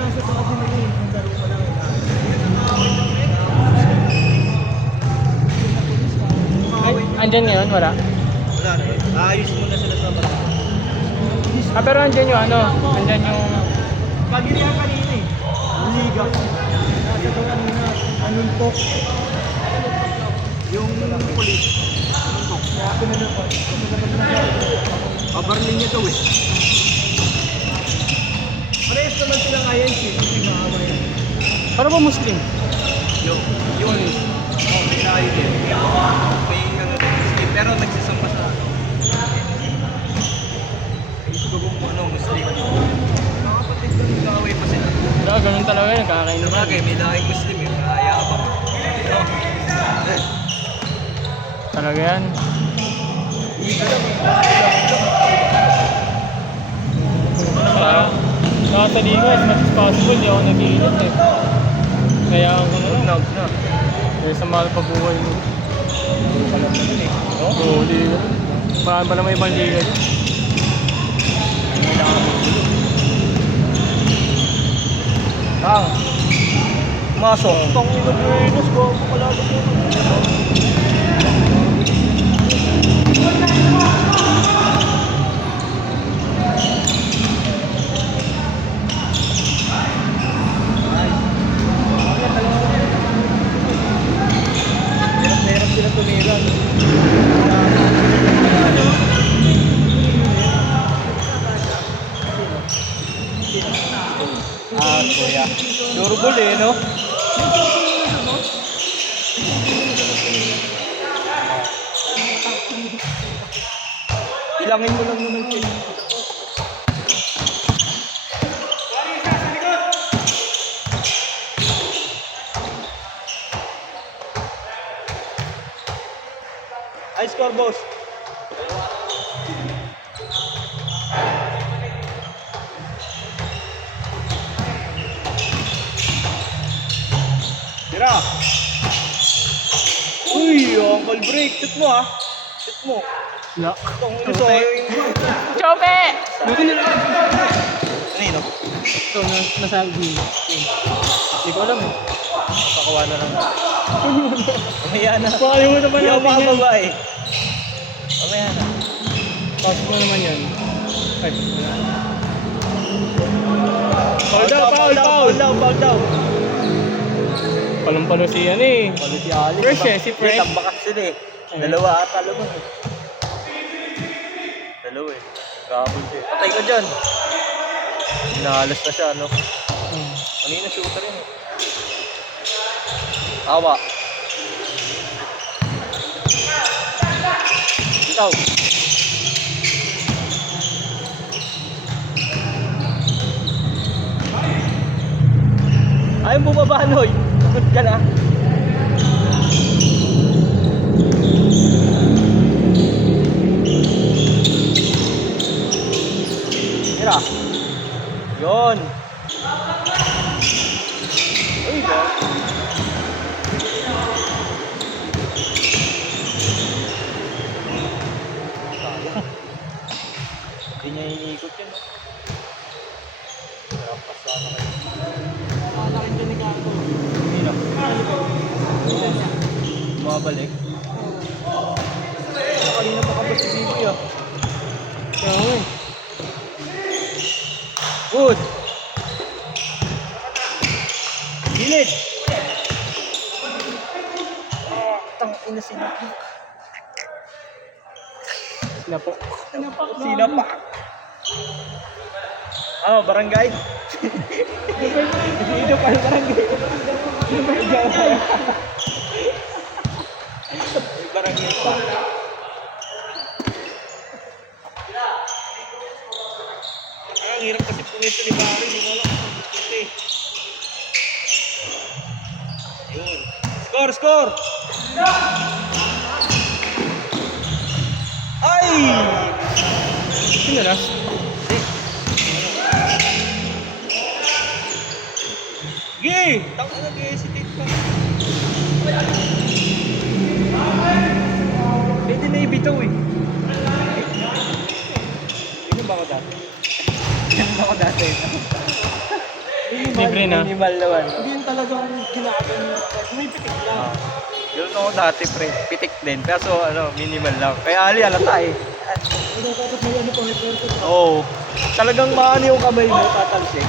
nasa to kasi naging yung laro ko lang. Ay, andyan ngayon, wala. Wala na yun. Ayos muna sila sa barangay. Pero andyan yung ano, andyan yung... Pagirihan kanina eh. Liga. Nasa to kanina. Anuntok. Yung pulis. Anuntok. Kaya pinanapag. Kabarlin niya daw eh. Parehas naman sila ngayon eh. Para ba Muslim? Yun. May tayo din. May ano din Muslim. Pero nagsasamba sa ay dugong ano Muslim. Mga kapatid ko nag-away pa sila. Wala, ganun talaga yun, nakakain naman. Sabagay, may lahing Muslim eh. Mayayabang. No? Talaga yan. Parang, sa liga, as much as possible, di ako nag-iinit eh. Kaya ako na lang. Kaya sa mahal pa buhay mo. Oo, liga. Parang pa naman ibang liga dyan. Masok. Tang ino Buenos ko. Palalo ko. Hirap sila tumira. Kuya. Durable eh, no? Ilangin mo lang naman kayo. High score, boss. Tira. Uy, uncle break. Shoot mo ah. Shoot mo. Wala. Itong ito yung... Chope! Buti nila. Ano yun? Ito, nasabi. Hindi ko alam eh. Pakawa na lang. Mamaya na. Pakalimutan pa Hindi ako natin yan. makababa eh. Mamaya na. Pasok mo naman yan. Ay. Foul down. Palang-palo si yan eh. Palo si Ali. Fresh eh, si Fresh. Tambakas sila eh. Dalawa ata naman eh. Dalawa eh. Gabol siya. Patay ka dyan. Hinahalas na siya, no? Kanina shooter yun eh. Awa. Ikaw. Ayaw bumaba, Noy. Takot ka na. Tira. Yun. Uy, ba? Sayang. Hindi niya iniikot yun. Tarapas sana kayo. Nakalakin dyan ni Gardo. Hirap. Mabalik. Kanina pa ka ba si Bibi ah? Kaya mo eh. Good. Gilid. Tang ina sinapak. Sinapo. Sinapak. Ano, barangay? Dito pa yung barangay. Barangay pa. Ang hirap kasi pumesto ni Barry. Hindi mo lang kasi. Ayun. Score! Ay! Sino na? Gay! Tang na nag-hesitate pa. Pwede na ibitaw eh. Ano ba ako dati? Ano ba ako dati? Libre na. Minimal naman. Hindi yun talagang ginagawa. May pitik lang. Yun ako dati, pre. Pitik din. Pero minimal lang. Kaya ali, halata eh. Tapos may ano pa, may perfect. Oo. Talagang maano yung kamay mo, tatalsik.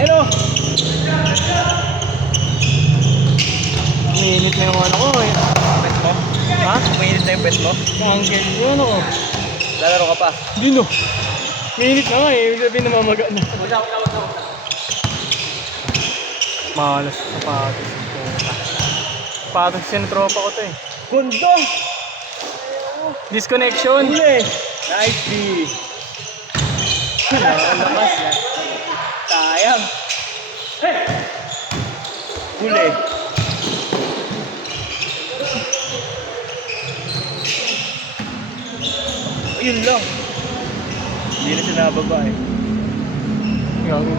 Hello! Umiinit na yung ano ko eh. Pet mo? Ha? Mainit na yung pet mo? Angel. Yung ano ko. Lalaro ka pa. Hindi no. Umiinit na nga eh. Ibig sabihin namamaga na. Malas sa sapatos. Sapatos yung tropa ko to eh. Gundo! Disconnection. Huli! Nice D! Lakas na. Sayang. Huli. Ayun lang. Hindi na siya nababa eh. Gagawin.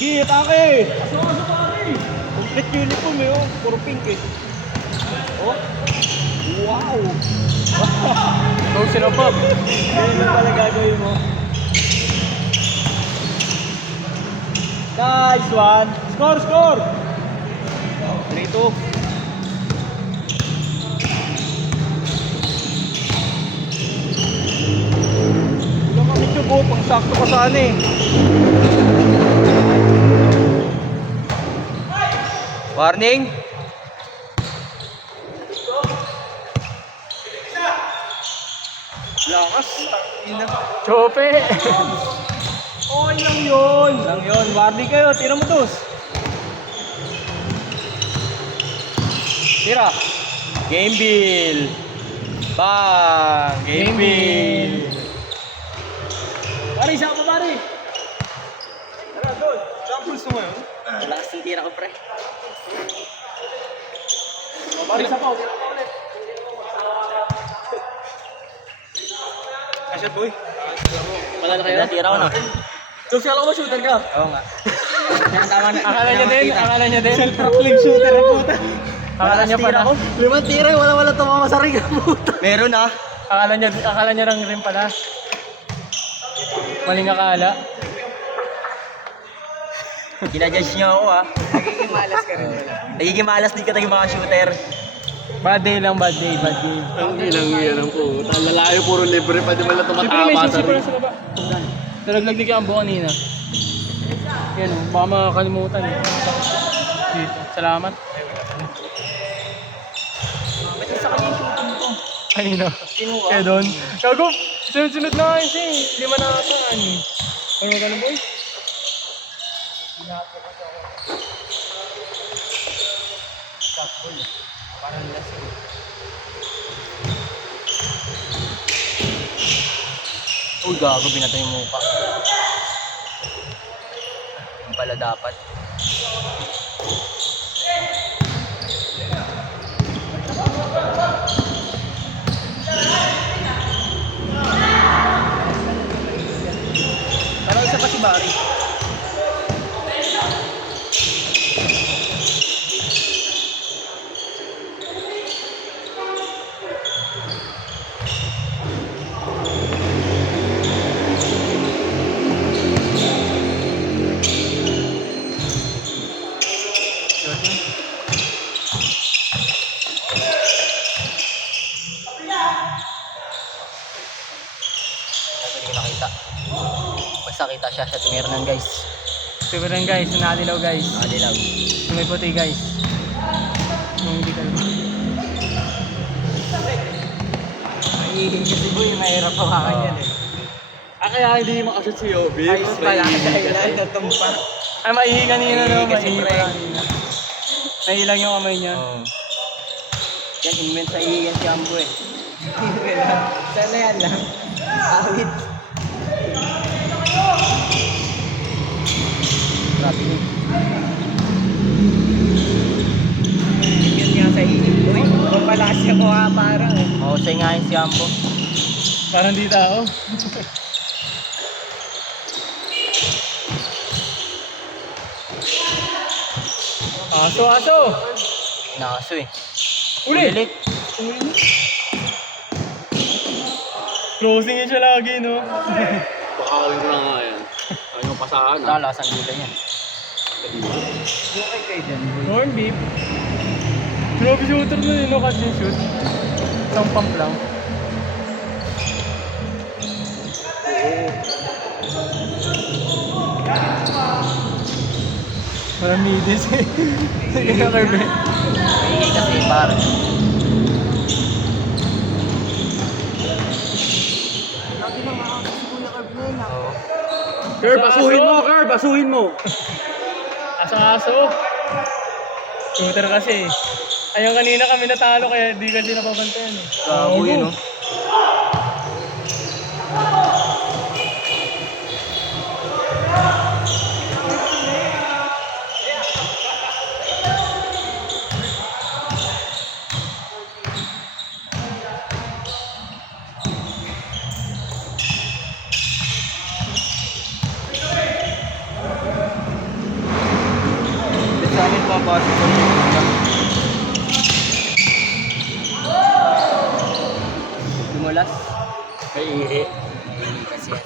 Sige, atake! Asok pare! Complete uniform eh, oh. Puro pink eh. Oh. Wow! Go sila pop. Ganyan lang pala gagawin mo. Nice one! Score, score! 3-2. Wala kami tiyubot, pang sakto pa sana eh. Warning! Lakas! Tangina. Chope. Okay lang yun! Lang yun, warning kayo, tira mo dos! Tira! Game bill! Bang! Game bill! Pare, isa pa pare! Tara, doon! Samples mo yun? Lakas ng tira ko, pre. Pare, isa pa, tira pa ulit! Asya boy! Malala kayo? Tira ko na. Jokes, kala ko ba shooter ka? Oo nga. Tama na. Akala niya din. Self-proclaim shooter na puta! Akala niya pala. Limang tira, wala tumama sa ring. Meron ah! Akala niya lang rin pala. Maling akala. Ginajudge niya ako ah. Nagiging malas ka rin pala. Nagiging malas din ka tayong mga shooter. Bad day lang, bad day. Ang ilang yan ang po. Lalayo, puro libre pa. Di ba lang Siyempre may sisi sa baba. Nalaglag din ka ang buo kanina. Yan o, baka makakalimutan eh. Dito. Salamat. Ba't sa kanya yung shooting ko? Kanina. Kaya doon. Gago, sunod-sunod na nga siya eh. 5 na ata. Ano magano boy? Parang last ko. Uy, gago, binatay yung mukha. Yung pala dapat. Parang isa pa si Barry. Hindi ko nakita. Basta kita siya tumirnan guys. Super lang guys, nalilaw guys. Adilaw. May puti guys. Yung hindi ka Naiingin kasi boy, mahirap hawakan yan eh. Kaya hindi makashoot si Yobi. Ayos pala, dahil natumpa. Ay, maihi kanina no, Maihi kasi, maihi pre. pa kanina. Nailang yung kamay niya. Oo. Yan, invent sa iyan si Ambo eh. Sana yan lang. Awit. Grabe yun. Yun nga sa iyan boy. Kung pala siya ko parang eh. Mahusay nga yun si Ambo. Parang di tao. Aso! Nakaso eh. Uli! Ulit. Closing yun siya lagi, no? Pakawin ko na nga yan. Ayaw pasahan ha. Talas ang gulay yan. Yung kay dyan. Corn beef. Grabe shooter na yun, no? Kasi yung shoot. Isang pump lang. Walang midis eh. Sige na, Kirby. Maingay kasi pare. Lagi na makakasya si Kuya Carb na yun. Oo. Kerr, basuhin mo, Kerr! Basuhin mo! Aso-aso. Shooter kasi. Ayun kanina kami natalo kaya di kasi napabantayan eh. Gago yun, no? Sa amin papasok ko yun. Dumulas? May ihi. Kasi yan.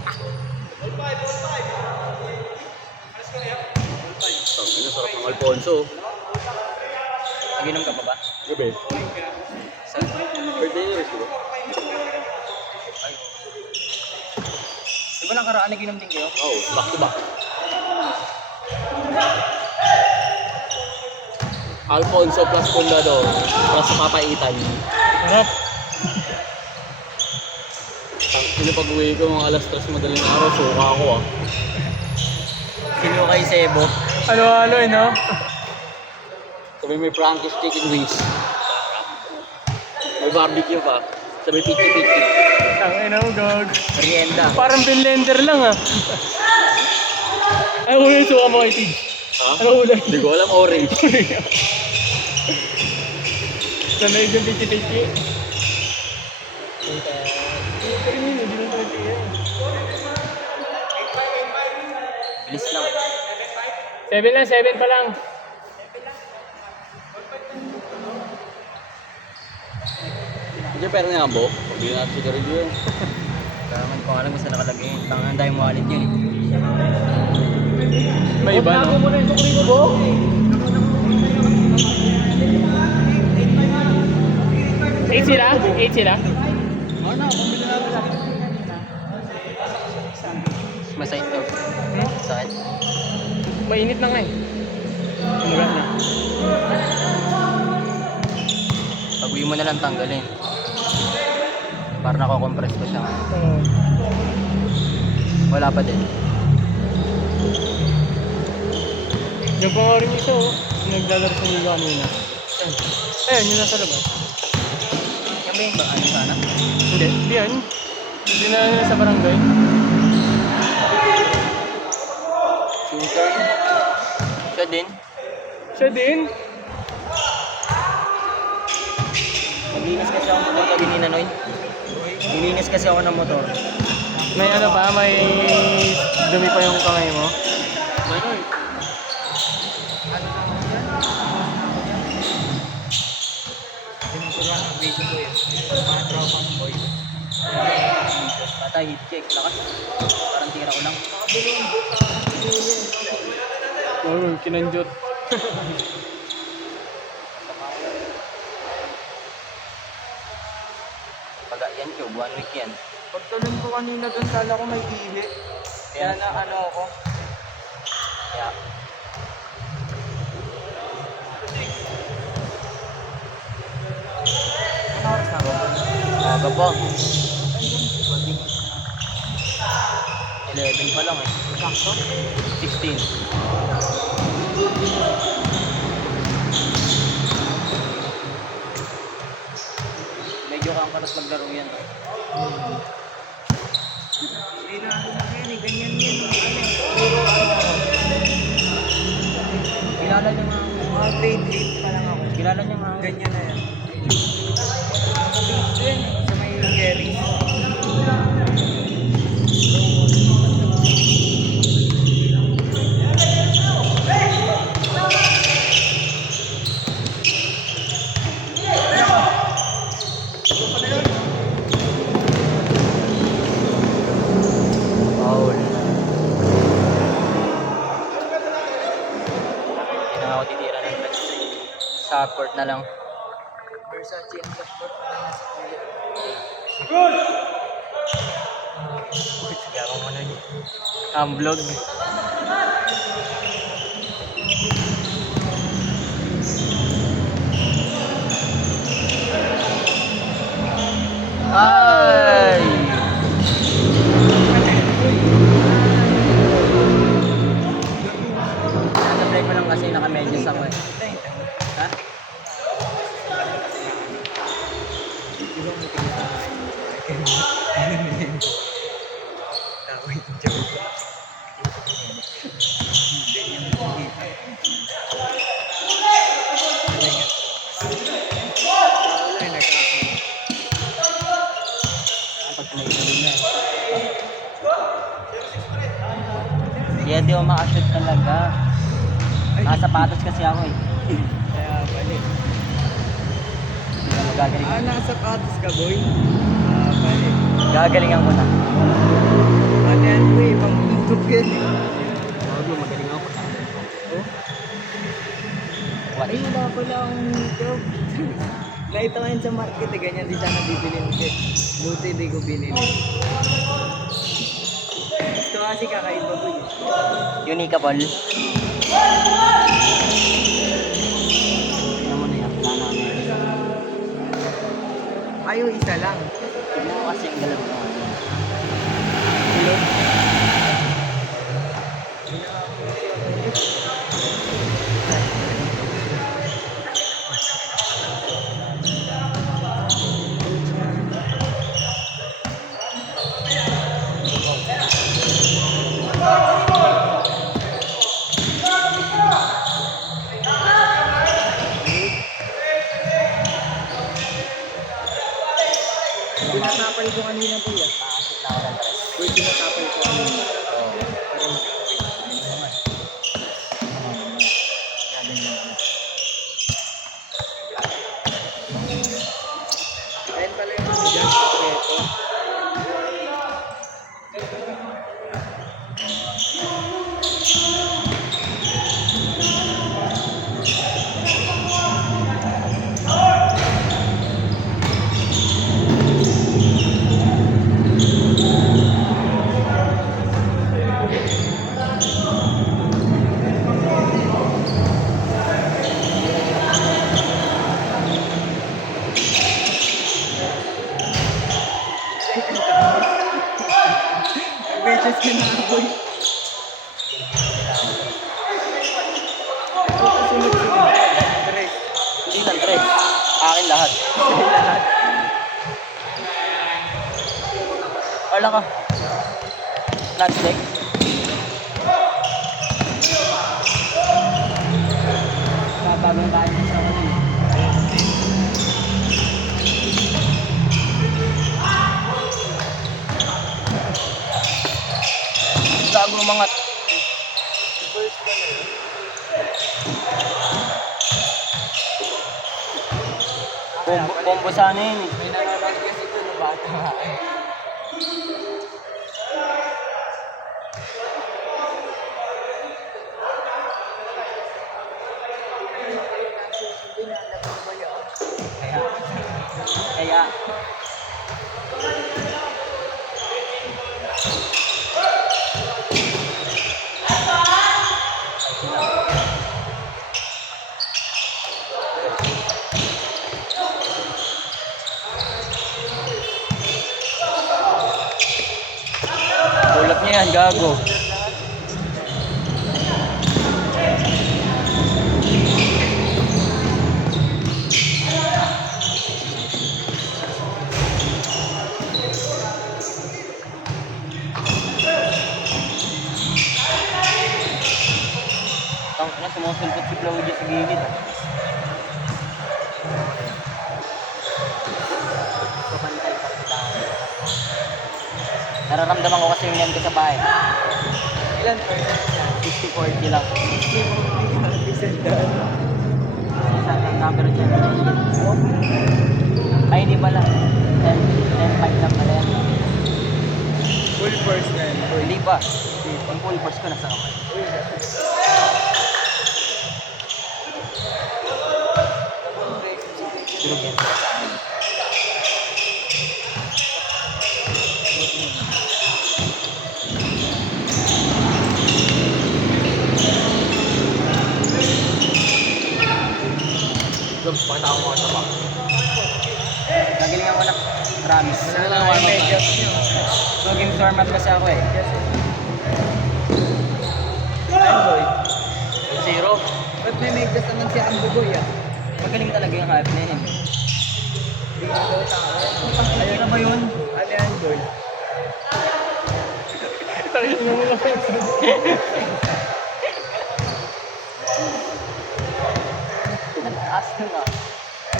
Ano, sarap ng Alfonso. Naginom ka pa ba? Gabi. Sa... Birthday niya rin ko. Di ba nakaraan naginom din kayo? Oo, back to back. Alfonso plus Condado plus papaitan. Sarap. Sino pag-uwi ko mga alas 3 madaling araw, suka ako ah. Sino kay Sebo? Halo-halo eh, no? Sabi may Frankie's chicken wings. May barbecue pa. Sabi pichi-pichi. Tangin na, gag. Merienda. Parang blender lang ah. Ay, ulo yung suka mo kay Tig. Ha? Ano ulo? Hindi ko alam, orange. Sanay yung pichi-pichi. Pero yun, hindi na 20 yan. Bilis lang. 7 lang, 7 pa lang. Hindi pero nga bo. Hindi na natin sigarilyo yun. Karaman ko alam kung saan nakalagay. Tangan tayong wallet yun eh. May iba, no? muna yung sukli ko, Bo. Eight sila? 8 sila? Masakit daw. Sakit. Mainit na nga eh. Tumugat na. Pag uwi mo na lang tanggalin. Para nako-compress ko siya. Oo. Wala pa din. Yung pa nga rin isa oh. Naglalaro sa nila kanina. Ayun, yun nasa labas. Yan ba yung ba? Ano sana? Hindi, di yan. Hindi na sa barangay. Shooter. Siya din. Siya din. Maglinis kasi ako ng motor din ni Nanoy. Nilinis kasi ako ng motor. May ano pa, may dumi pa yung kamay mo. Sinusuruan ng video ko yun. Mga tropang boy. Patay, hit check. Lakas. Parang tira ko lang. Oo, kinanjot. Paga yan, Chob. 1 week yan. Pagtalon ko kanina doon, kala ko may ihi. Kaya na ano ako. Kaya, Ano oras na ba? aga pa. 11 pa lang eh. Sakto? 16. Medyo kangkaras maglaro yan. Hindi na ano na yan eh, ganyan yan. Puro ano. Kilala niya nga ako. Mga grade 8 pa lang ako. Kilala niya nga ako. Ganyan na yan. Din, sa may Gary. Sa court na lang. Versace ang support pa na sa kuya. Sige ako muna yun. Ang vlog. Ay! Nasa-play ko lang kasi naka-medyas ako eh. Ha? Di ba mo tingin sa akin? Tawid yung joke. Kaya di ako makashoot talaga. Nakasapatos kasi ako eh. Kaya balik. Gagaling. Nasa patos ka, boy? Balik. Gagalingan ko na. Ano yan, boy? Pang-tutok yan eh. Magaling ako. Oh? What? Ay, wala pala akong job. Nakita ko yun sa market eh, ganyan din sana bibilin ko eh. Buti di ko binili. Gusto kasi kakaiba ko yun. Unica Paul. Tingnan mo na yan. Wala na kami. Ayaw, isa lang. Tingnan mo kasi yung galaw ko. Tinatapal ko kanina po yan. Nakasip na ako ng tres. Boy, tinatapal ko kanina. Oo. Para mag-away. Ayun pala yung ano dyan, sekreto. Beches ka na, boy. Sunod-sunod. Tres. Hindi lang tres. Akin lahat. Lahat. Wala ka. Translate. Babagong tayo sa ako nun. Gago umangat. Combo sana yun eh. May nanonood kasi ito na bata nga eh. Kaya tulap niya yan, gago. Tangka na, sumusulpot si Claudia sa gilid. Kapantay pa kita. Nararamdaman ko kasi yung yan ko sa bahay. Ilan percent na? 60-40 lang. Isang daan. Isang ang number dyan. Ay, hindi pala. 10-5 lang pala yan. Full force na yun. Hindi pa. Ang full force ko nasa kamay. promise. Wala na yung medyas niyo. So, game format kasi ako eh. Ayun, boy. 0. Ba't may medyas naman si Ambo boy ah? Magaling talaga yung hype na yun. Hindi nga daw sa akin. Ayun na ba yun? Ano yan, boy? Tayo mo lang. Ang taas nun ah.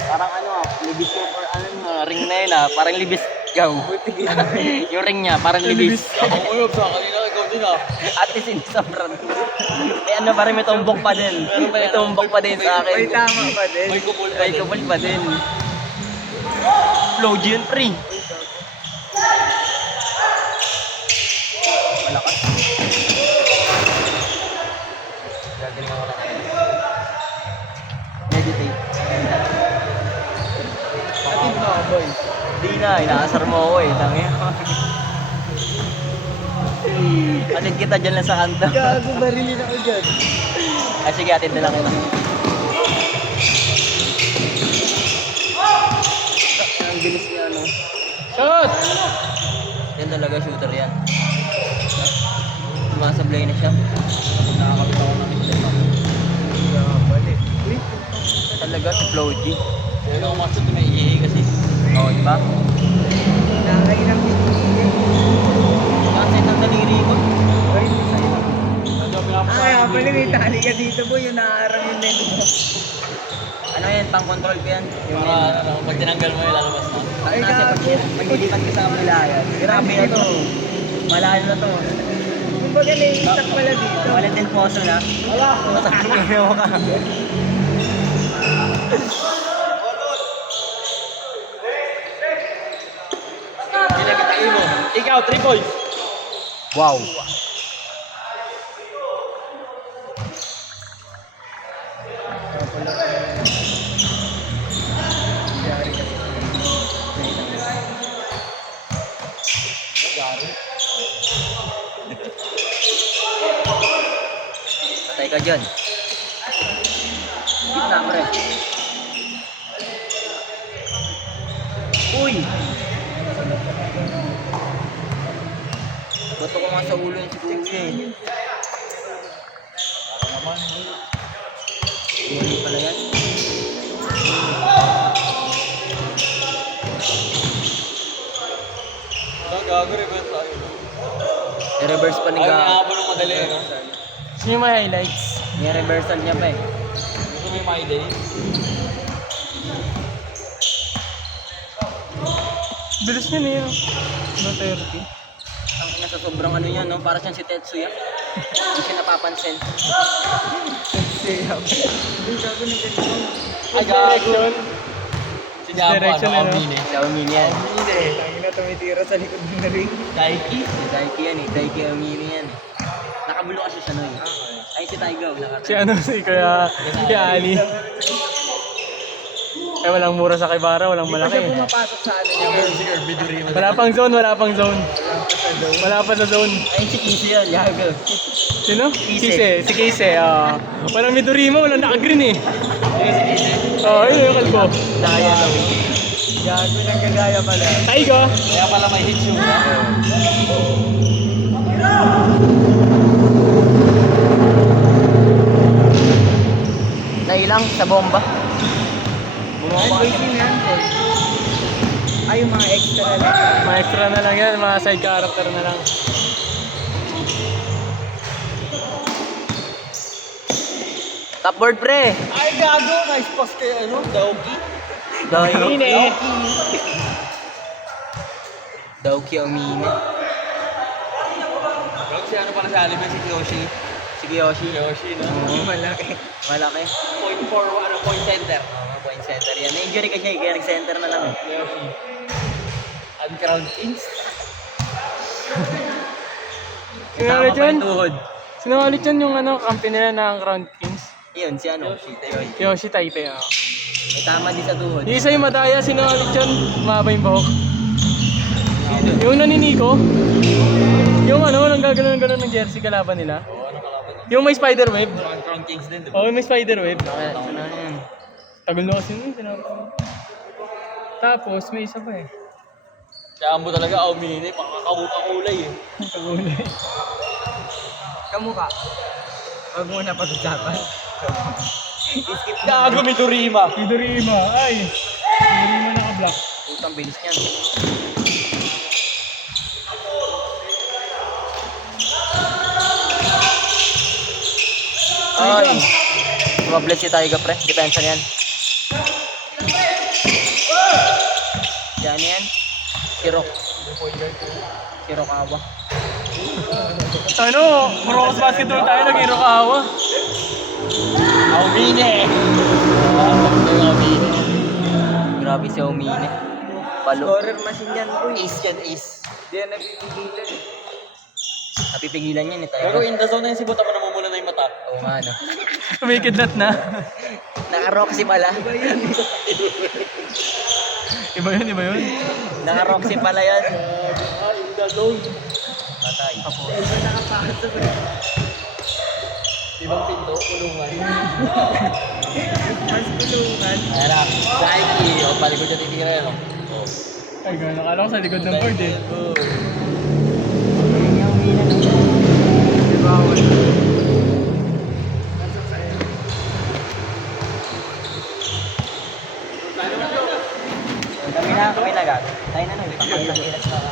Parang ano ah, libis ko or ano ring na yun ah. Parang libis. Gaw. Yung ring niya, parang libis. Ako yun, sa kanina, ikaw din ah. At least hindi sobrang. Eh ano, parang may tumbok pa din. May tumbok pa din sa akin. May tama pa din. May kupul May kupal pa din. Flow yun, pre. Malakas. Gagaling ako lang. Meditate. Atid mo, boy. Hindi na, inaasar mo ako eh. Tangin. Atid kita dyan lang sa kanto. Gago, barilin ako dyan. Ah, sige, atid na lang kita. Ang bilis niya, ano. Shot! Yan talaga, shooter yan. Sumasablay na siya. Nakakabit ako ng isla. Balik. Uy, Talaga, si Flow G. Ayun ako masot, may iihi kasi. Oo, di ba? nakakailang yung Kasi ng daliri ko. Ay, hindi sa'yo. Ano, pinapasa. Ay, pala may tali ka dito, boy. Yung nakaarang yung net mo. Ano yan, pang-control ko yan. Yung Para, ano, pag tinanggal mo yun, lalabas na. Ay, Kasi gago. pag nilipat ka sa kabila yan. Grabe na to. Malayo na to. Kumbaga na-stuck pala dito. Wala din poso na. Wala. Ayaw ka. Pinakitain mo. Ikaw, 3 points. Wow. Patay ka dyan. Gitna, pre. Uy! Bato ko nga sa ulo yung si Kuya eh. Hindi pala yan. Gago, reverse tayo. I-reverse pa ni Ayaw Ga. nakahabol ng madali, no? Sino yung mga highlights? May reversal niya pa eh. Gusto mo yung my day? Bilis niya niya. 30. Ang ina sa sobrang ano yan, no? Para siyang si Tetsuya. Hindi siya napapansin. Siyam. Uy, gago na ganito. Ay, gago. Direction. Si Jabo, Direction, ano, ano? Amine. Xiaomi yan. Hindi. Tangin na tumitira sa likod ng ring. Daiki? Si Daiki yan eh. Daiki Amini yan eh. Nakabulo kasi siya nun eh. Ay si Taigaw. Si ano, si Kuya Ali. Eh, walang mura sa Kibara, walang Hindi pa siya malaki. pumapasok sa ano niya. Si Girl, Biduri mo. Wala pang zone, wala pang zone. Wala pa sa zone. Ay si Kisi yan. Yago. Sino? Kise. Kise. Si Kise. Walang Midorima, walang naka-green eh. Oo, yun yung kalbo. Daya daw eh. Gago nang gagaya pala. Taiga. Kaya pala may hit yung Nailang sa bomba. Ay, boy, sino yan, boy? Ay, yung mga extra na lang. Mga extra na lang yan, mga side character na lang. Top board pre. Ay, gago! Nice pass kay, ano, Daoki. Daiki. Daiki Amini. Gago si ano pala sa anime, si Kiyoshi. Si Kiyoshi. Kiyoshi, no? Malaki. Malaki. Point forward, ano, point center. Point center yan. Na-injury ka siya eh, kaya nag-center na lang eh. Kiyoshi. Uncrowned Kings. Kasama Sinali pa dyan? yung tuhod. Sinali dyan yung ano, kampi nila ng Crown Kings. Yun, si ano? Si Tayoy. Yoshi Taipei. May tama din sa tuhod. Yung isa yung madaya, sinali dyan, mahaba yung buhok. Yung naniniko, yung ano, nang gagano'n ng jersey kalaban nila. Oo, ano kalaban? Yung may spider web. Uncrowned Kings din, di ba? Oo, may spider web. Bakit? Ano yan? Tagal na kasi yun, sinabi ko. Tapos, may isa pa eh. Tsaka mo talaga, umini, pakakakulay eh. Pag-uli. Kamukha. Huwag muna pag-usapan. Skip na. Gago, Midorima. Midorima. Ay! Midorima naka-block. Putang bilis niyan. Ay! Mabless si Taiga, pre. Depensa niyan. Yan yan. Sirok. Sirok awa. Ano? Morocco's basketball tayo, nag-Irokawa. Aumine! Grabe si Aumine. Palo. Scorer machine yan, boy. Ace yan, ace. Di yan napipigilan. Napipigilan yan eh tayo. Pero in the zone na yun si Buta mo namumula na yung mata. Oo nga no. Kumikidlat na. Naka-Roxy pala. Iba yun, iba yun. Naka-Roxy pala yan. In the zone. Patay. Ibang pinto, kulungan. Mas tulungan. Ayan na. Nike. O, palikod niya titigil no? Ay, gano'n. Nakala ko sa likod ng board eh. Kami na gag. Tayo na nagpapakita.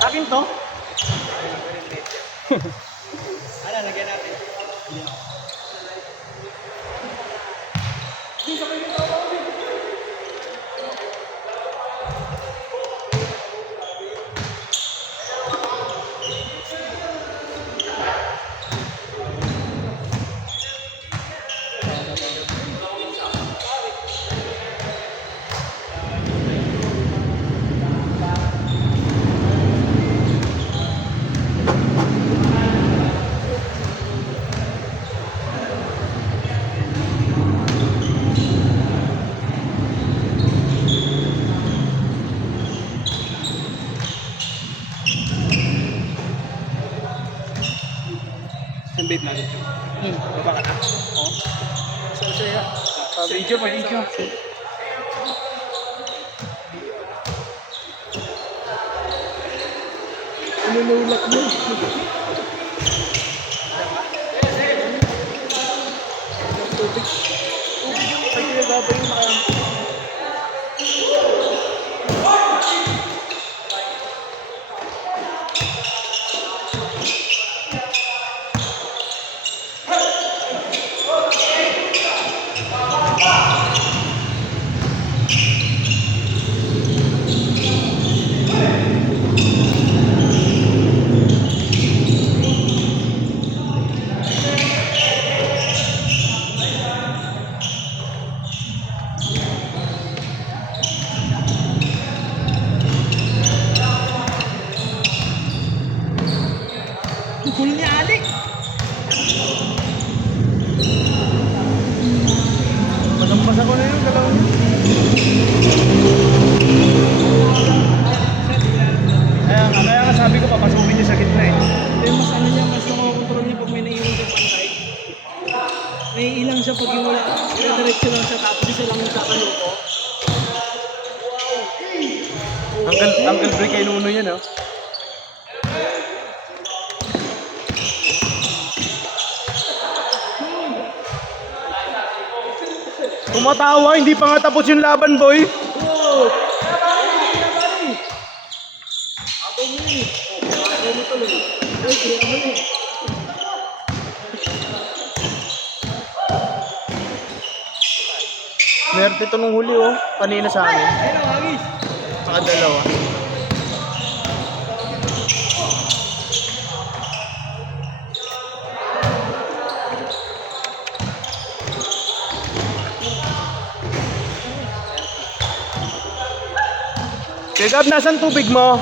Akin to? Ano, lagyan natin. Ang bait natin. Baba ka na. Video, pag-video. Inululak mo. Tubig. Tubig yung pag pinagabay yung nakarampo. Pukul ni Alik. Masang-masa ko na yun, galaw niya. Kaya nga sabi ko, papasukin niya sa gitna eh. Pero mas ano niya, mas nakakontrol niya pag may naiiwan sa pantay. Naiilang siya pag yung wala. Diretso lang siya tapos isa lang yung kakaluko. Uncle break kay Nuno yan oh. Tumatawa, hindi pa nga tapos yung laban, boy. Meron ito nung huli oh, kanina sa akin. Pero Agis, Saka dalawa. Kegab, nasan tubig mo?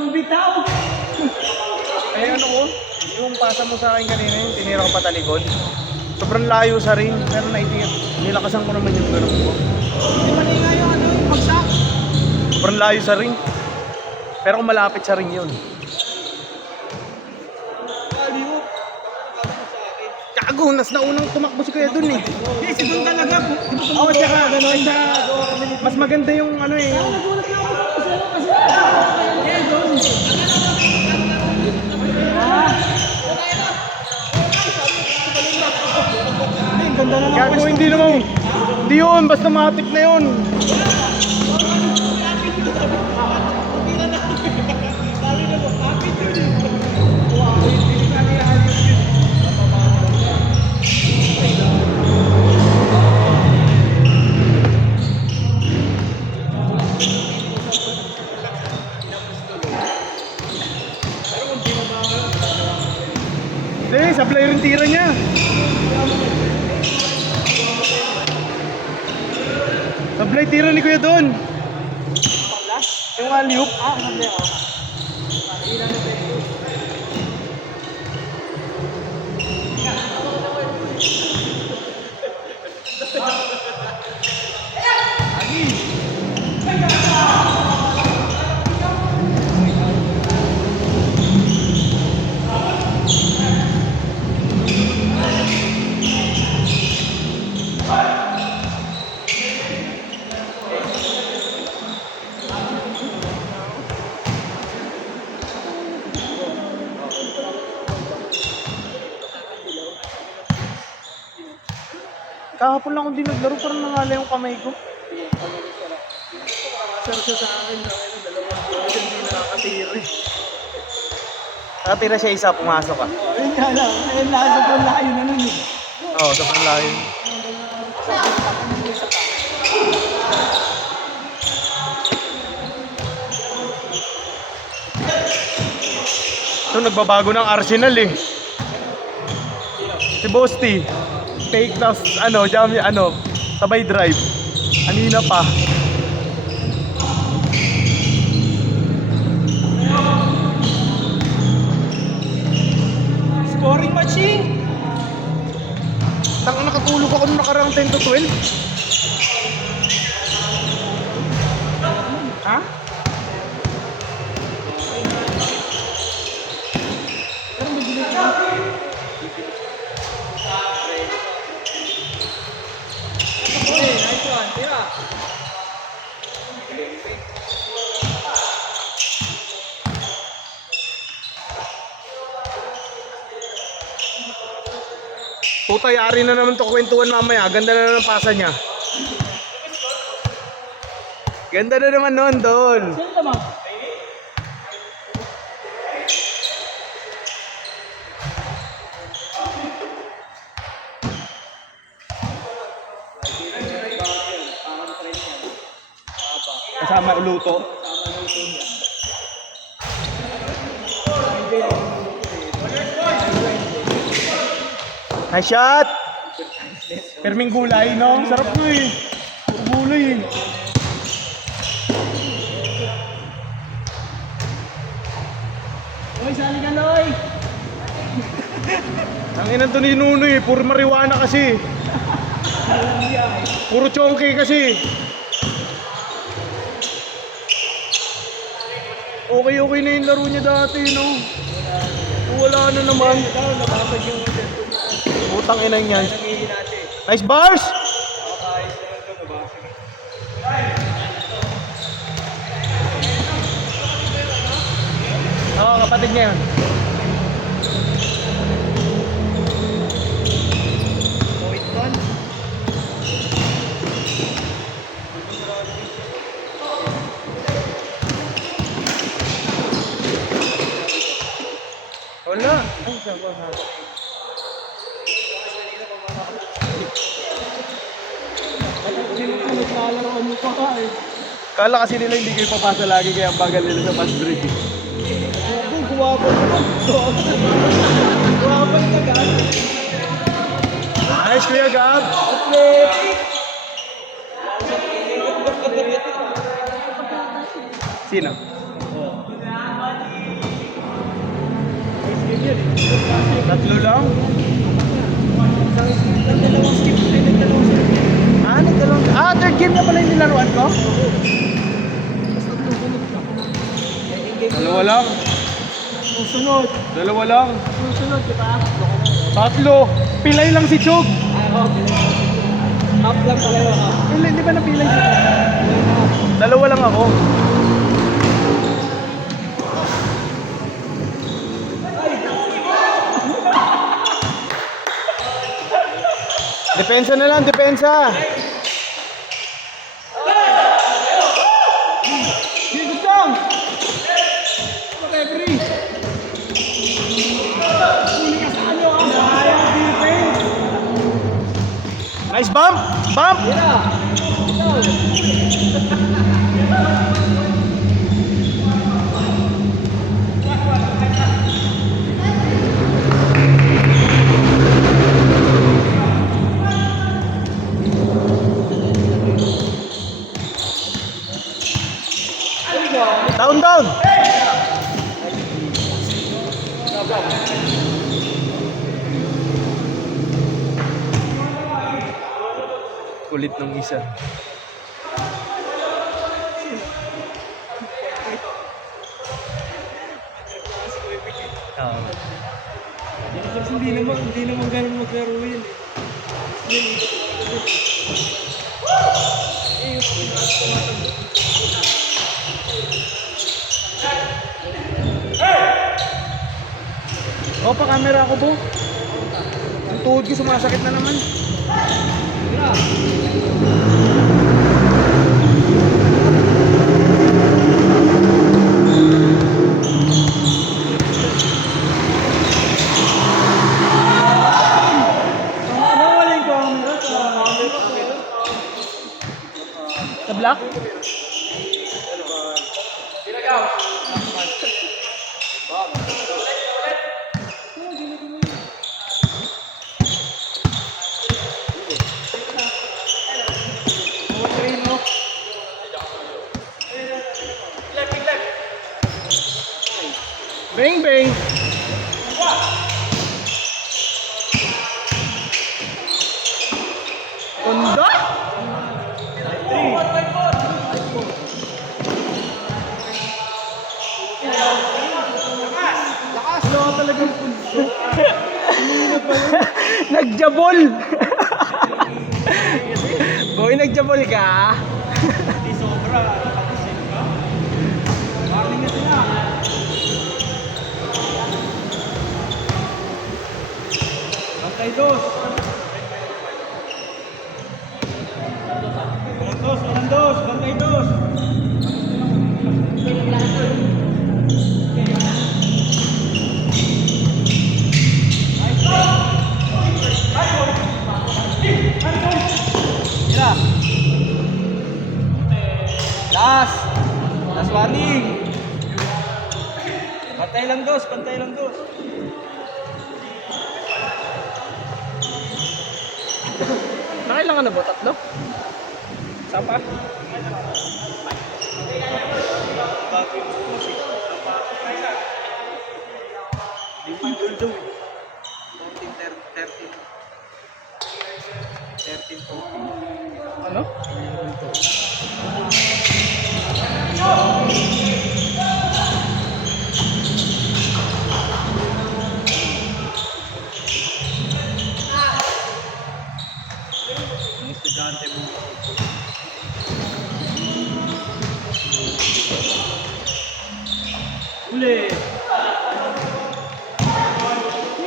anong bitaw? Ay ano ko? Yung pasa mo sa akin kanina, yung tinira ko patalikod. Sobrang layo sa ring, pero nilakasan ko naman yung ganun ko. Hindi mali nga yung ano, yung bagsak. Sobrang layo sa ring. Pero kung malapit sa ring yun. Aliyo. Kago, nas na unang tumakbo si Kuya dun eh. Kasi doon talaga. Oo, tsaka gano'n, tsaka mas maganda yung ano eh. Nagulat na ako kasi kaya doon. Ang ganda na lang. Gago, hindi naman. Hindi yun, basta matik na yun. Hindi, sablay rin tira niya. Sablay tira ni Kuya doon. Yung alley-oop. Sabi ako. Kahapon lang akong di naglaro, parang nangalay yung kamay ko. Sir siya sa akin. Dalawang buwan hindi nakakatira eh. Nakatira siya isa, pumasok ka. Ayun nga lang. Ayun lang. Sobrang layo na nun eh. Oo, sobrang layo. So, nagbabago ng Arsenal eh. Si Bosti. Take na, jam, sabay drive. Kanina pa. Scoring machine. Tanga, nakatulog ako nung nakarang 10 to 12. Ha? Nice one. Tira. Puta, yari na naman to kwentuhan mamaya. Ganda na naman pasa niya. Ganda na naman nun, Don. Sino naman? Kasama luto. Nice shot! Perming gulay, no? Sarap to eh. Puro gulay eh. Uy, sali ka, Loy. Ang inan to ni Nunoy eh. Puro marijuana kasi. Puro chonky kasi. Okay na yung laro niya dati, no? Wala na naman. Nabasag yung Putang ina niyan. nangihin natin. Nice bars! Oo, kapatid niya yun. Pointon. Wala. Ay, saan ba? Naglalaro mo pa ka eh. Kala kasi nila hindi kayo papasa lagi kaya ang bagal nila sa fast break. Guwapang naman. Guwapang ka ka. Nice, Kuya Gab! Sino? Tatlo lang? Nagdalawang skip. Ay, nagdalawang skip. Third game na pala yung nilaruan ko? Basta tutunod ka. Dalawa lang. Susunod. Dalawa lang. Susunod, di ba? Tatlo. Pilay lang si Chug. Ay, ako. Half lang pala yun, half. Pilay, di ba napilay si Chug? Dalawa lang ako. Depensa na lang, depensa. Good down. Referee. Huli ka sa ano, ah? Sayang defense. Nice bump. Bump. Down, down. Kulit ng isa. Hindi naman ganun maglaro yun eh. Oh, pa camera ako po. Ang tuhod ko sumasakit na naman. Nawaling ko ang meron sa Sa black? Bang bang. Tondo? Lakas na talagang pulso. Nagjabol. Boy, nagjabol ka? Hindi sobra. Nakapusin ka. Warning na sila. Bantay dos. Walang dos. Bantay dos. Mira. Last warning. Pantay lang dos. Pantay lang dos. Nakailangan na ba? Tatlo? Sapa? Ano? Ang estudyante mo. Uli.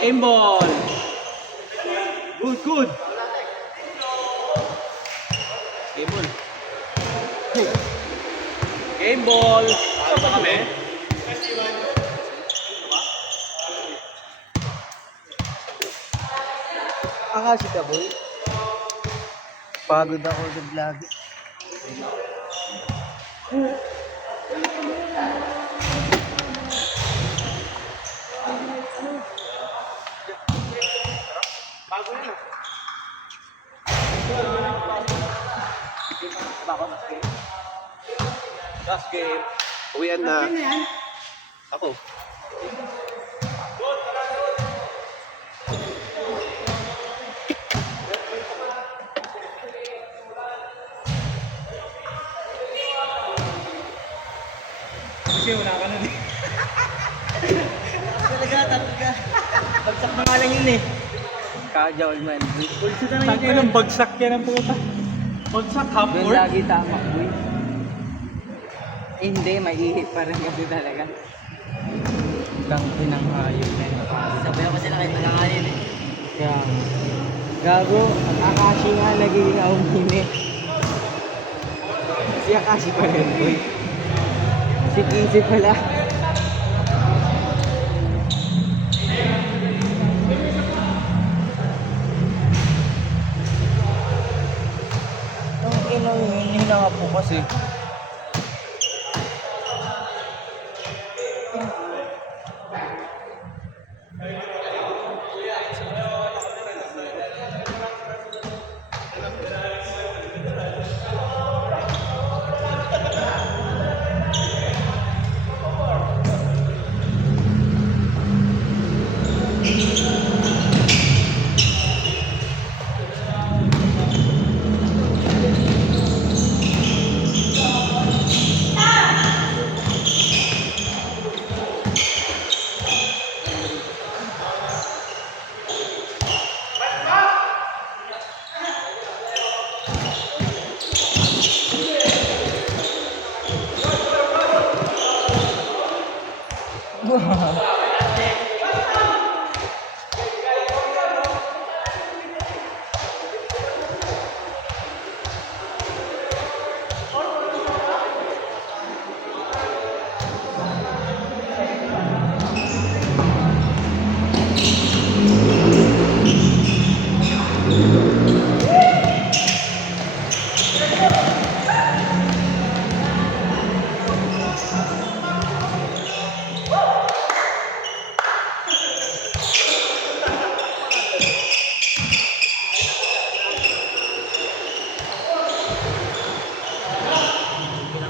Aim ball. Good, good. Game ball. Game ball. Saan pa kami? Akasi ka, boy. Pagod ako sa vlog. Last game. Uwian na. Ako. Kasi wala ka nun eh. Talaga, tatlo ka. Bagsak na nga lang yun eh. Ka-jowl man. Pulso na Saan ka ng bagsak yan ang puta? Bagsak, half Doon court? lagi tama, boy. Eh, hindi, maiihip pa rin kasi talaga. Kang pinanghayop na yun. Sabayan ko sila kahit nanganganin eh. Kaya, gago, ang Akashi nga naging naumini. Si Akashi pa rin, boy. Si Kizzy pala. Ang inaw yun, hinawa po kasi.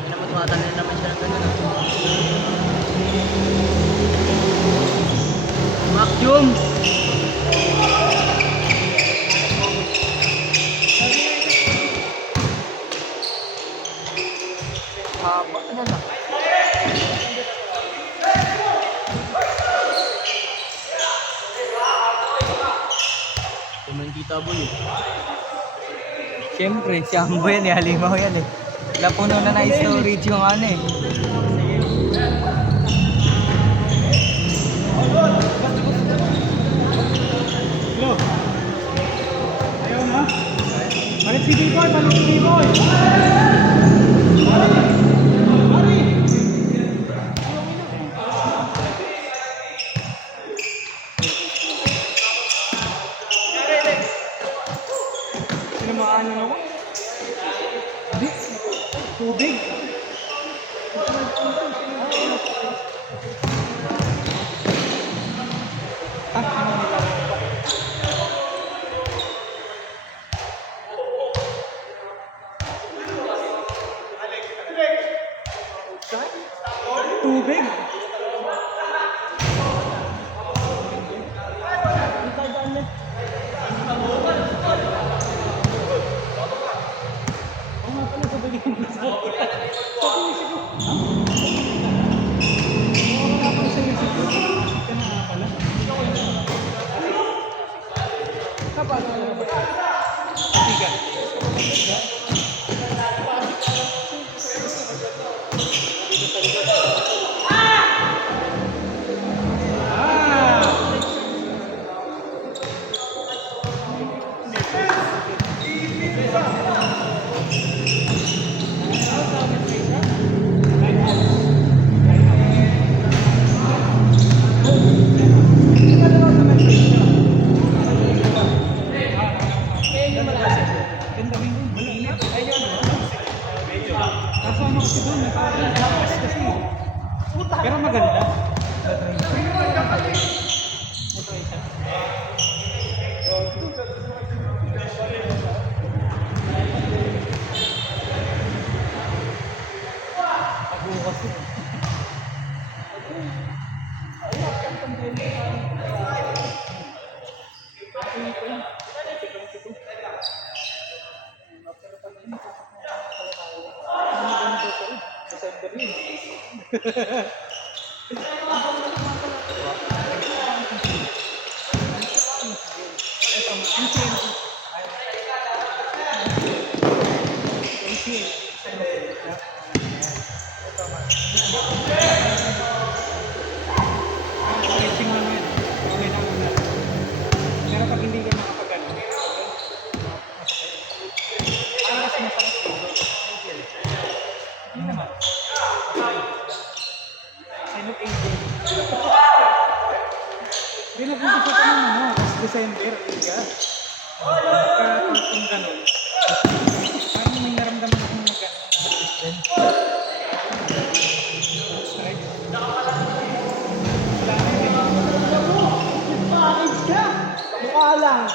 Pinamatuwatan na naman siya ng ganun. Makyum! Haba na lang. Kumandita boy eh. Siyempre, si Ambo yan eh, halimaw yan eh. Napuno na na storage yung ano eh. Hello? Ayaw na? Balik si B-Boy! Balik si B-Boy! Sinamaan na ako? Hindi. Tubig. Tubig. Pero maganda. December yun. Stretching lang yan. Okay lang muna. Pero pag hindi ka nakapagano, para kasi masakit dito. Hindi naman. Sign of aging. Hindi nag-umpisa pa ng ano, last December, Liga. Kaya kung gano'n, parang may naramdaman akong mag-ano. Mukha lang.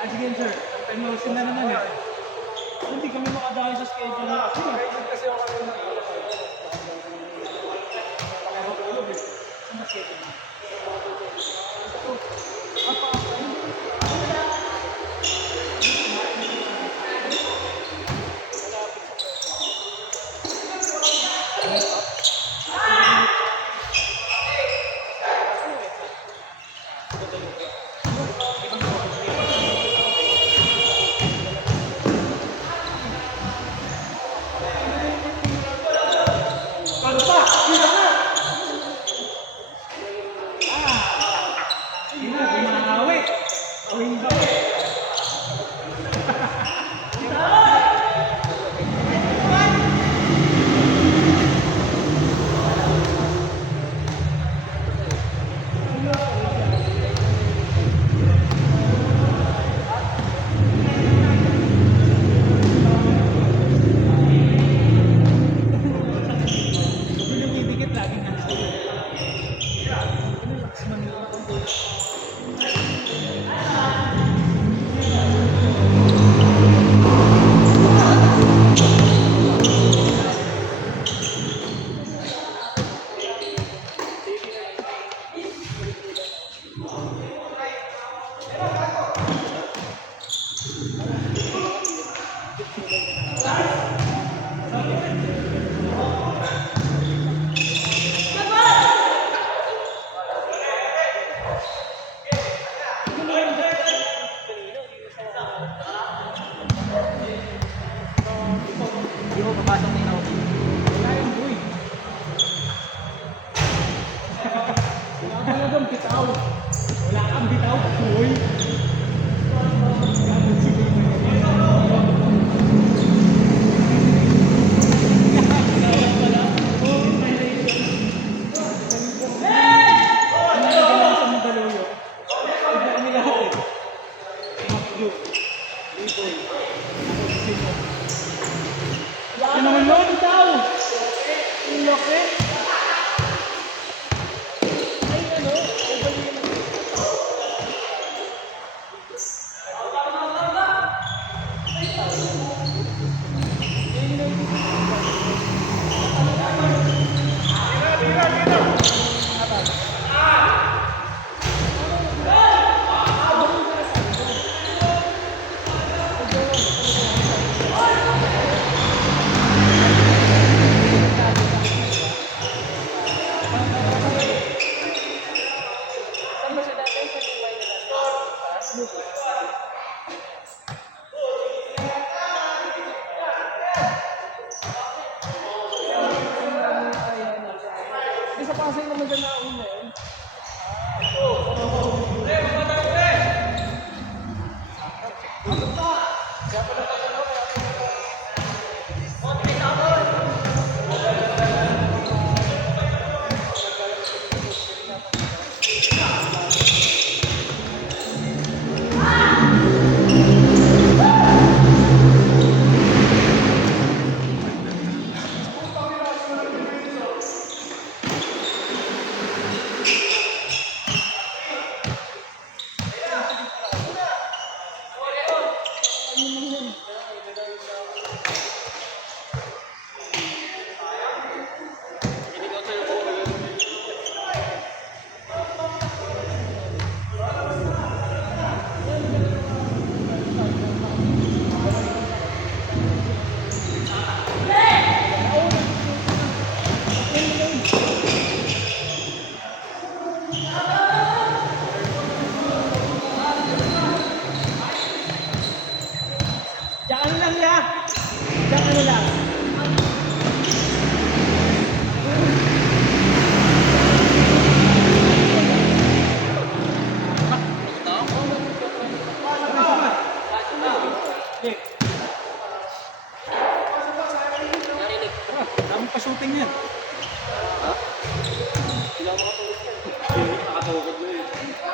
Again, sir. Time na naman eh. Hindi kami makadahil sa schedule na kasi ako Hindi mo papasok na inaubos. wala yung boy. Wala talagang bitaw. Wala kang bitaw, boy. Yan naman yun, bitaw! Yung laki! Ay, ano? Ay, bali yun. Isa pa kasi naman dyan na una yun.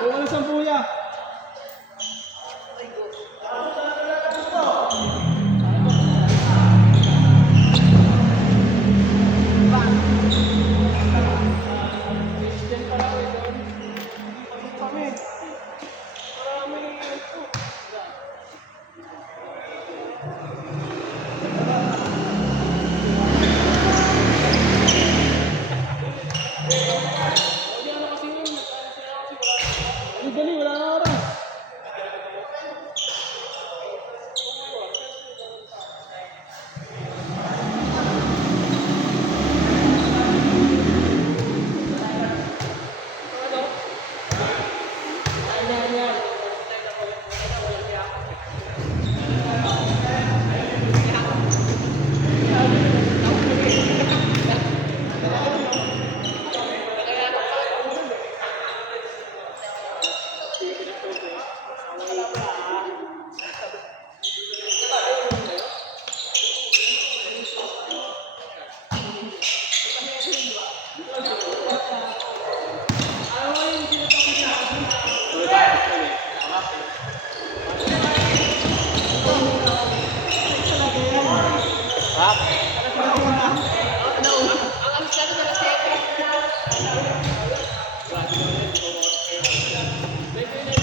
Wala sa buya. Dali, wala na oras.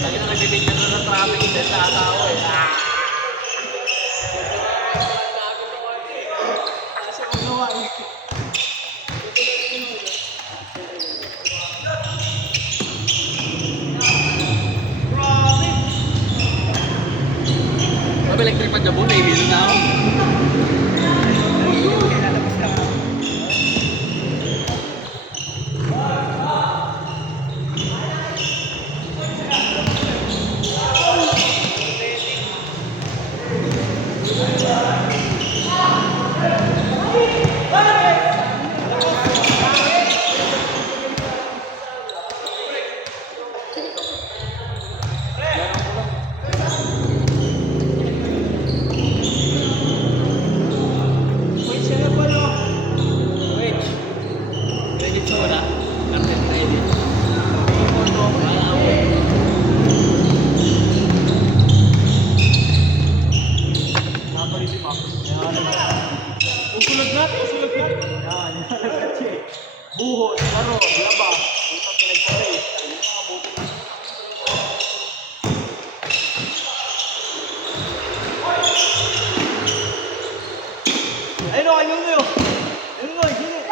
Lagi na nagbibigyan na ng traffic sa tao eh. Sabi electric pag gabon, nahihilo na ako. Credit soda, kartel credit. Usulog natin, usulog natin. Yan, yan. Buho, laro, laba. Ito pinagpare. Ayun o, ayun o. Ayun o, ayun o.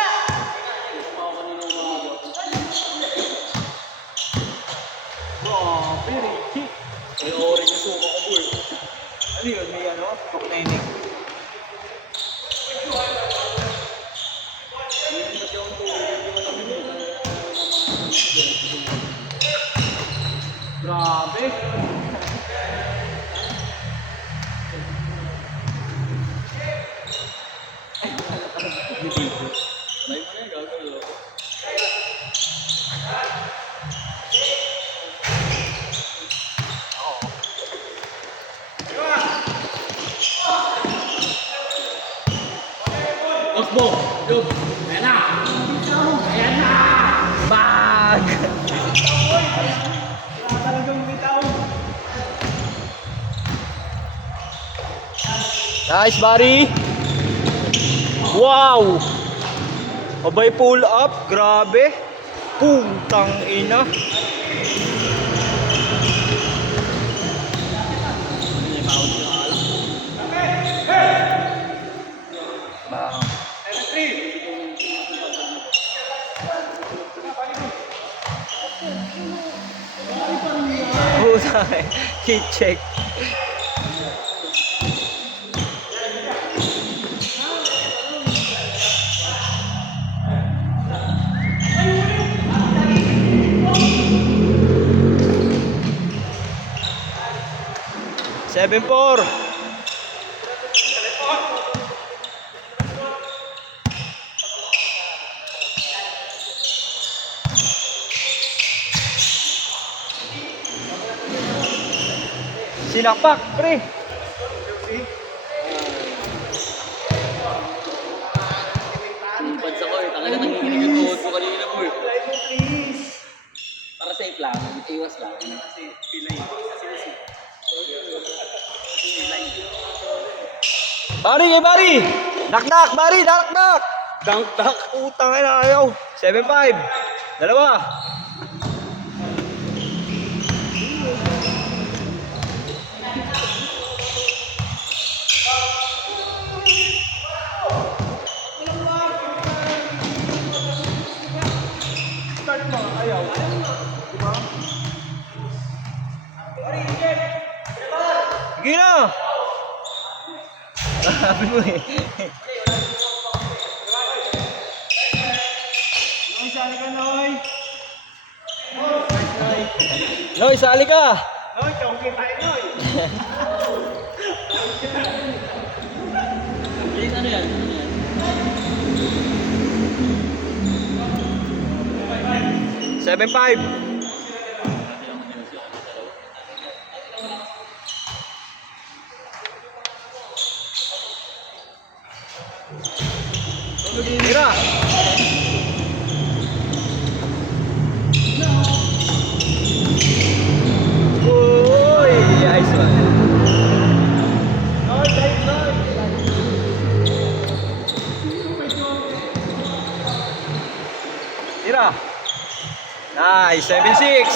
Grabe, Ricky. May orange yung suka ko, boy. Ano yun, may ano? Poknenik. Grabe. Osbo, Dub, ayan na! Ayan na! Bag! Talagang bitaw. Nice, buddy! Wow! Abay pull up, grabe! Putang ina! Puta, heat check. Seven four. Sinakpak, pre. Ang bansa ko eh, talaga nanginginig yung lang, iwas lang. Bari, Bari! Knock, Bari! Knock! Dunk! Utang na ayaw. 7-5. Dalawa. Sige na! Sabi mo eh. Noy, sali ka! Noy, chongki tayo, Noy. Ano yan? 7-5. Tira! Uy! Ayos ba? Tira! Nice! 7-6!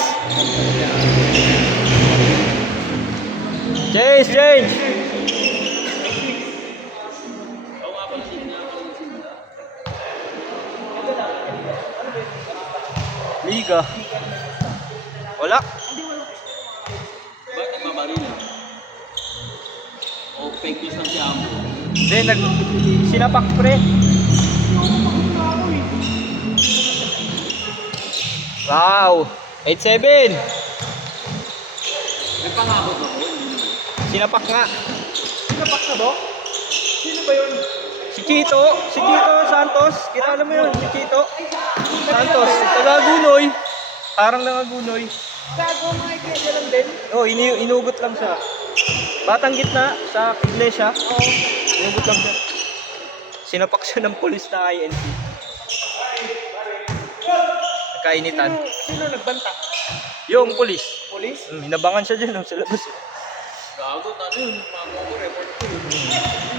Change! Liga. Wala. Ba't nagbabaril? O fake news lang si Amo? Hindi, sinapak pre. Wow! 8-7! May pangako ba ko? Sinapak nga. Sinapak na ba? Sino ba yun? Si Chito Santos. Kilala mo yun, si Chito Santos. Tagagunoy. Parang nangagunoy. Gago, mga iglesia lang din. Oh, inugot lang siya. Batang gitna sa iglesia. Inugot lang siya. Sinapak siya ng polis na INC. Nagkainitan. Sino nagbanta? Yung polis. Police? Inabangan siya dyan sa labas. Gago, ano yun? Mako ko, report ko yun.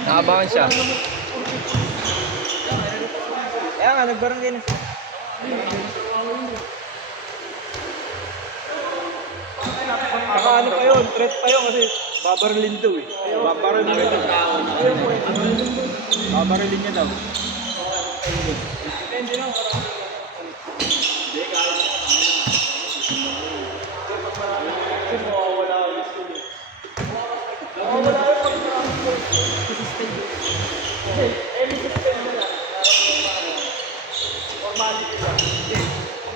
Nakabangan siya. Kaya nga, nagbarangay na siya. Saka ano pa yun, threat pa yun kasi babarilin daw eh. Babarilin niya daw. Babarilin niya daw.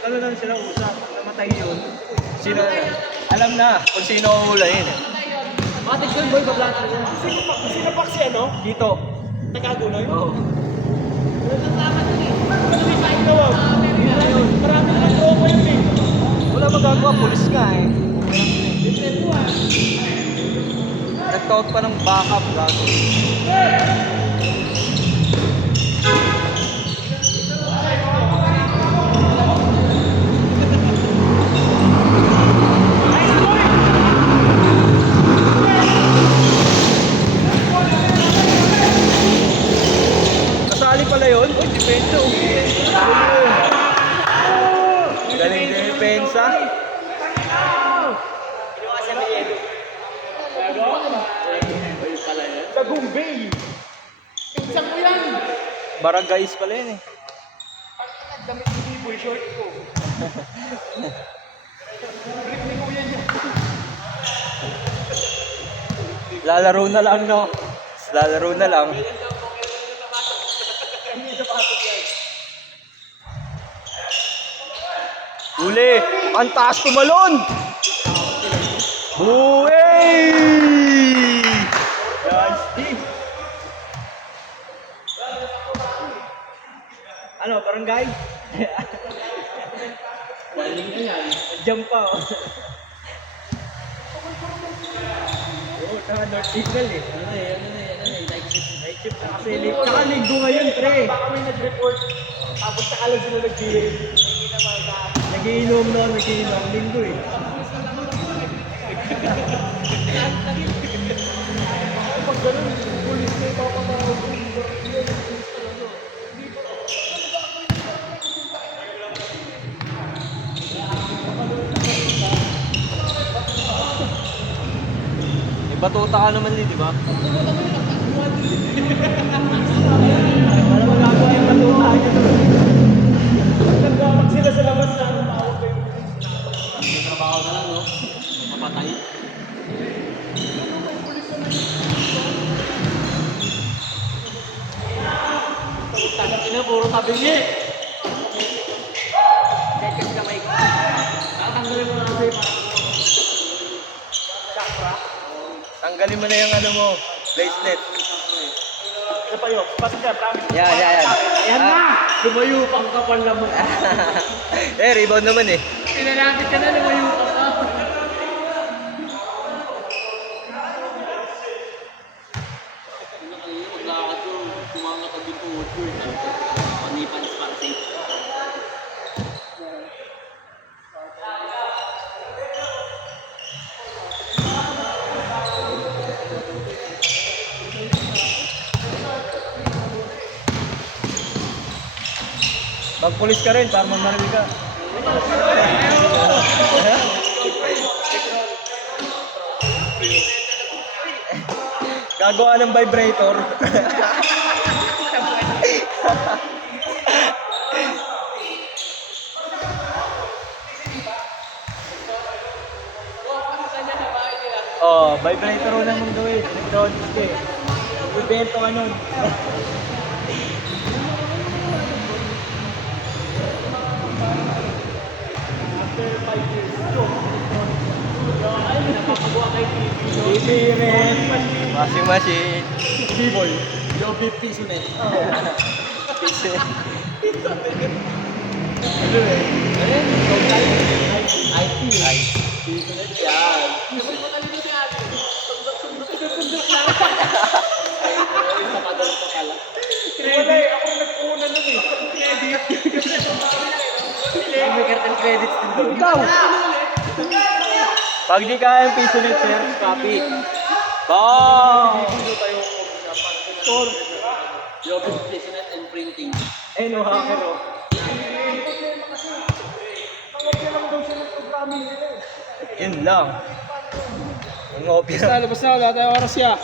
Ano na sila usap, namatay yun. Sino alam na kung sino ang hulayin. Matik yun, boy, bablata yun. Sinapak si ano? Dito. Tagagunoy? Oo. Marami naman doon mo yun eh. Wala magagawa, pulis nga eh. Nag-count pa ng backup gago. Kasali pala yun? Oh, depensa. Galing depensa. Sa Gumbay. Pinsan ko yan. Barangayis pala yun eh. Damit ko di boy, short ko. Grip ni kuya niya. Lalaro na lang no. Lalaro na lang. Huli! Ang taas tumalon! Buhay! Guys, ano, barangay? Warning na yan. Jump pa oh. Oo, saka North Eagle eh. Night shift. Kasi tsaka linggo ngayon, pre. Baka may nag-report. Tapos saka lang sila nag-DM. Nagiinom noon, nagiinom linggo eh. Batuta ka naman din, di ba? Para magagawa yung batuta niya doon. Nagkakak sila sa labas na tawag kayo. Trabaho na lang, no? Mapatay. Ina, puro tabingi. Check ka may Tatanggalin mo na kasi. Tanggalin mo na yung ano mo, bracelet. Ano pa yun? Pastor, promise. Yan. Ayan na! Lumayo pang kapal na mo. Rebound naman eh. Pinalapit ka na, lumayo ka na. Maglakad ko, kumangatag yung tuhod ko eh. Panipans para safe. Magpulis ka rin para mamarinig ka. Gagawa ng vibrator. Oh, vibrator lang mong gawin. Electronics ka eh. Ibento ka nun. TV rin. Washing machine. T-boy. Yobi piso net. Piso. Piso net yan. Wala eh. Ako nagpunan nun eh. May cartel credits din doon. Ikaw! Pag di kaya yung piso net, sir, copy. Bang! Job is business and printing. Eh, no hacker, oh. Yun lang. Ang opya. Labas na. Wala tayong oras ya.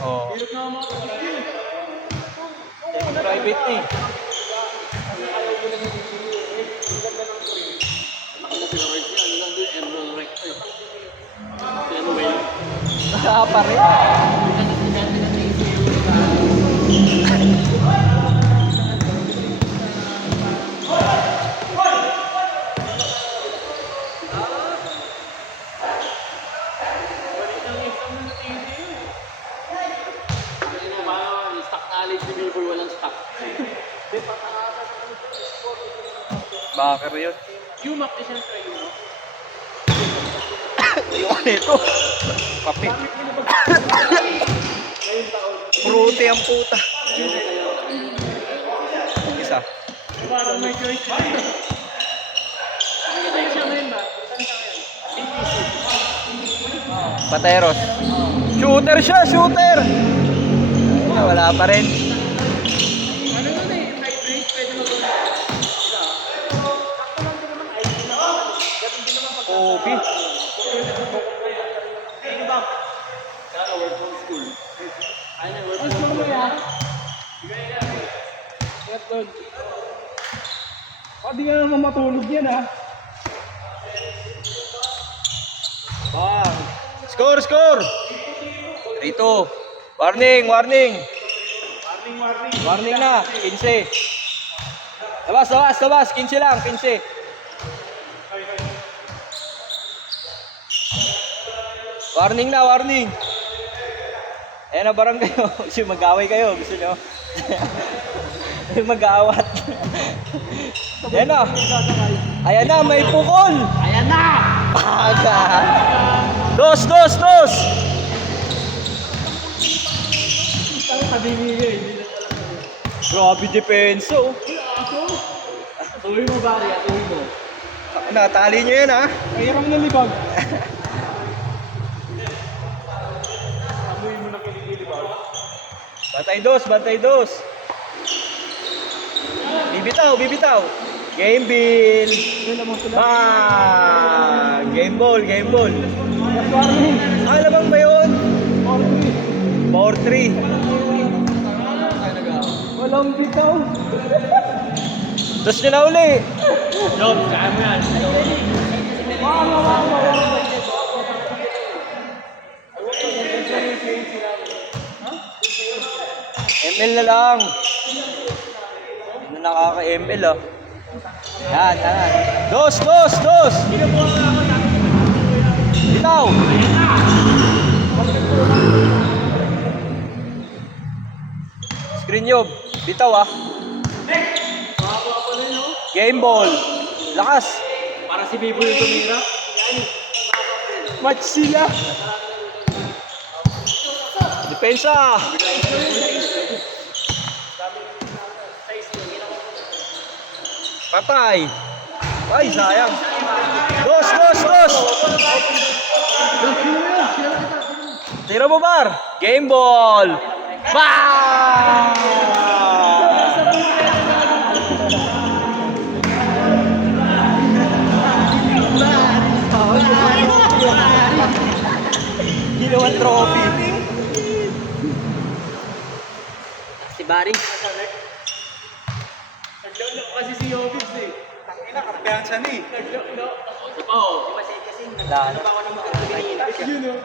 Oh. Private eh. Pa rin. Stock knowledge ni Billboard, walang stock. Backer yun. UMAC na siya ng try mo. Yung ano ito? Kape. Fruity ang puta. Isa. Parang may choice. Pateros. Shooter siya, shooter! Wala pa rin. Kobe. Di nga naman matulog yan ha. Bang! Score, score! 3-2. Warning, warning! Warning na, 15. Labas, labas, labas. 15 lang, 15. Warning na, warning. Ayan na, barang kayo. Gusto mag-away kayo. Gusto nyo? Mag-aawat. Ayan na. Ayan na, may pukol. Ayan na! Paga. Dos, dos, dos. Grabe depensa, oh. Tuloy mo ba, Ria? Tuloy mo. Natali nyo yan, ha? Hirang nalibag. Bantay dos, bantay dos. Bibitaw, bibitaw. Game bill. Game ball, game ball. Ay, lamang ba yun? 4-3. Walang bitaw. Dos nyo na uli. Job, kaya mo yan. ML na lang. Ano nakaka-ML, ah. Yan, yan. Dos, dos, dos. Bitaw. Screen yob. Bitaw, ah. Game ball. Lakas. Para si Bibo yung tumira. Match sila. Depensa. Patay. Ay, sayang. Dos, dos, dos. Tira mo, Bar. Game ball. Bang! Ginawan trophy. Si Barry. Kasi si Yobis eh. Tangina, kampiyansa na eh. Ito pa oh. Kasi, ano ba ako naman? Yun oh.